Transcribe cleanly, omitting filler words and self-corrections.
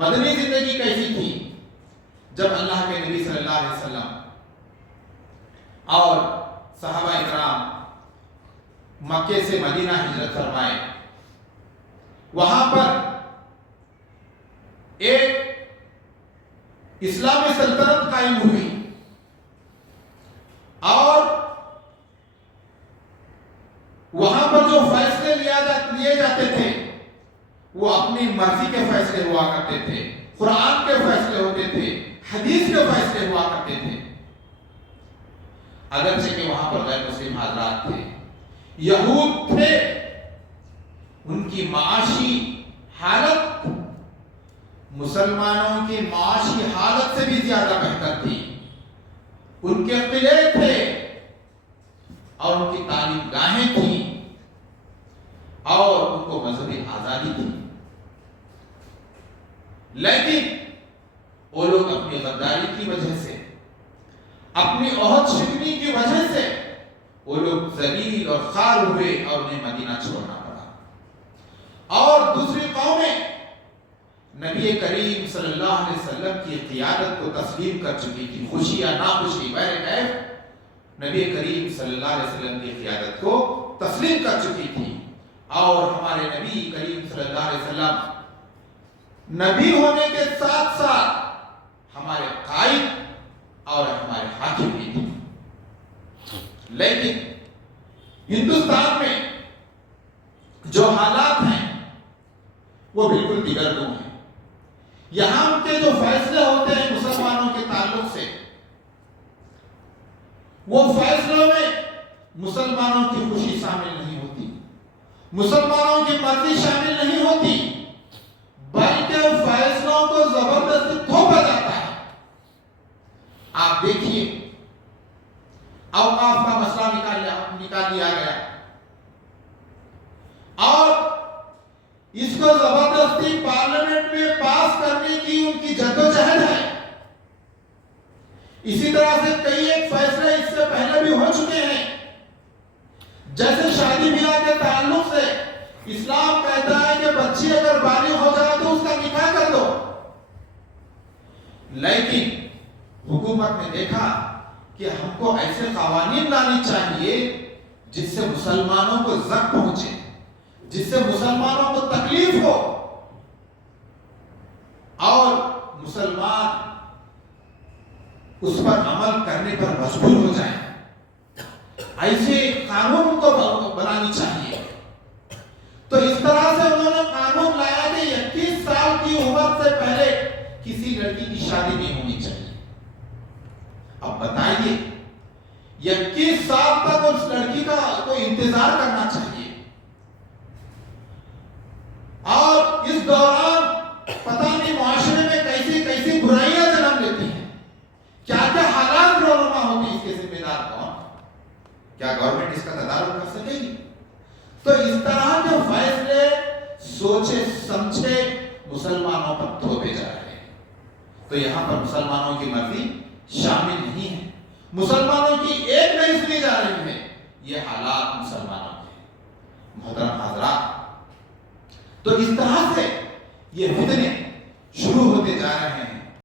مدنی زندگی کیسی تھی جب اللہ کے نبی صلی اللہ علیہ وسلم اور صحابہ اکرام مکے سے مدینہ ہجرت فرمائے، وہاں پر ایک اسلامی سلطنت قائم ہوئی اور وہاں پر جو فیصلے لیے جاتے تھے وہ اپنی مرضی کے فیصلے ہوا کرتے تھے، قرآن کے فیصلے ہوتے تھے، حدیث کے فیصلے ہوا کرتے تھے۔ اگرچہ کہ وہاں پر غیر مسلم حضرات تھے، یہود تھے، ان کی معاشی حالت مسلمانوں کی معاشی حالت سے بھی زیادہ بہتر تھی، ان کے قلعے تھے اور ان کی تعلیم گاہیں تھیں اور ان کو مذہبی آزادی تھی، لیکن وہ لوگ اپنی غداری کی وجہ سے، اپنی عہد شکنی کی وجہ سے وہ لوگ ذلیل اور خوار ہوئے اور انہیں مدینہ چھوڑنا پڑا۔ اور دوسری قومیں نبی کریم صلی اللہ علیہ وسلم کی قیادت کو تسلیم کر چکی تھی، خوشی یا ناخوشی بہرکیف نبی کریم صلی اللہ علیہ وسلم کی قیادت کو تسلیم کر چکی تھی، اور ہمارے نبی کریم صلی اللہ علیہ وسلم نبی ہونے کے ساتھ ساتھ ہمارے قائد اور ہمارے حاکم بھی تھے۔ لیکن ہندوستان میں جو حالات ہیں وہ بالکل دیگر دو ہیں۔ یہاں کے جو فیصلے ہوتے ہیں مسلمانوں کے تعلق سے، وہ فیصلوں میں مسلمانوں کی خوشی شامل نہیں ہوتی، مسلمانوں کی مرضی شامل نہیں ہوتی، بلکہ فیصلوں کو زبردستی تھوپا جاتا ہے۔ آپ دیکھیے، اوقاف کا مسئلہ نکال لیا گیا اور اس کو زبردستی پارلیمنٹ میں پاس کرنے کی ان کی جدوجہد ہے۔ اسی طرح سے کئی ایک فیصلے اس سے پہلے بھی ہو چکے ہیں، جیسے شادی بیاہ کے تعلق سے اسلام کہتا ہے کہ بچی اگر بالغ ہو جائے تو اس کا نکاح کر دو، لیکن حکومت نے دیکھا کہ ہم کو ایسے قوانین لانے چاہیے جس سے مسلمانوں کو زخم پہنچے، جس سے مسلمانوں کو تکلیف ہو اور مسلمان اس پر عمل کرنے پر مجبور ہو جائیں۔ ایسے قانون کو بنانی چاہیے۔ تو اس طرح سے انہوں نے قانون لایا کہ 21 سال کی عمر سے پہلے کسی لڑکی کی شادی نہیں ہونی چاہیے۔ اب بتائیے 21 سال تک اس لڑکی کا کو انتظار کرنا چاہیے، اور اس دوران پتہ نہیں معاشرے میں کیسی کیسی برائیاں جنم لیتی ہیں، کیا کیا حالات رونما ہوتی ہیں۔ اس کے ذمہ دار کون؟ کیا گورنمنٹ اس کا تدارک کر سکے گی؟ تو اس طرح کے فیصلے سوچے سمجھے مسلمانوں پر تھوپے جا رہے ہیں۔ تو یہاں پر مسلمانوں کی مرضی شامل نہیں ہے، مسلمانوں کی ایک نہیں سنی جا رہی ہے۔ یہ حالات مسلمانوں کے محترم حضرات، تو اس طرح سے یہ فتنے شروع ہوتے جا رہے ہیں۔